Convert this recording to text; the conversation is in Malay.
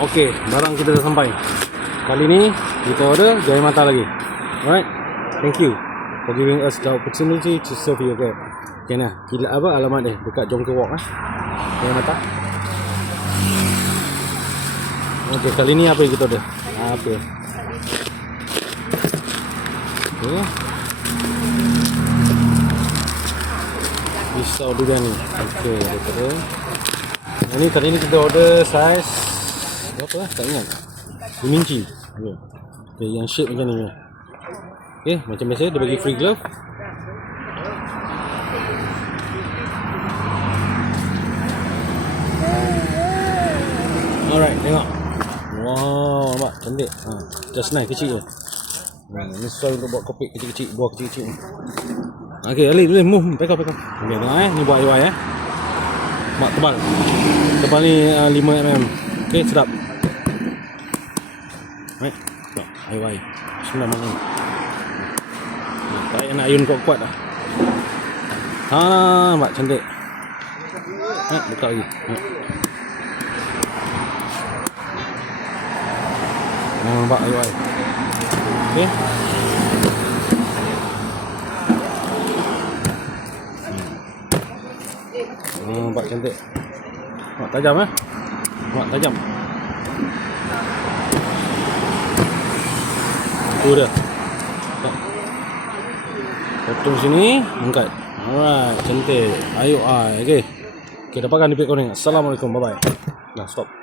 Okey, barang kita dah sampai. Kali ni kita order Jaya Mata lagi. Alright. Thank you for giving us the opportunity to serve you. Okay nah. Kilat apa alamat dia? Dekat Jonker Walk Jaya Mata. Okey, kali ni apa yang kita order? Apa? Okey. Pisau biryani. Okey, betul. Ini kali ni kita order saiz berapa lah? Tak ingat. 5 inci. Okay, yang shape macam ni. Okay, macam biasa dia bagi free glove. Alright, tengok. Wow, nampak cantik. Just nice, kecil je. Ini sesuai untuk buat kopik kecil-kecil, buah kecil-kecil. Okay, Ali, boleh move. Pack up. Okay, tengok ni buat IY mak tebal. Tebal ni 5mm. Okay, sedap. Right. IY. Bismillahirrahmanirrahim. Tak payah nak ayun kuat-kuat dah. Nampak cantik. Buka lagi. Nampak IY. Okay. Nampak cantik. Nampak tajam Nampak tajam. Tu dah. Potong sini, angkat. Alright, cantik. Ayo Okay. Okay, dapatkan di pet koreng. Assalamualaikum. Bye bye. Dah stop.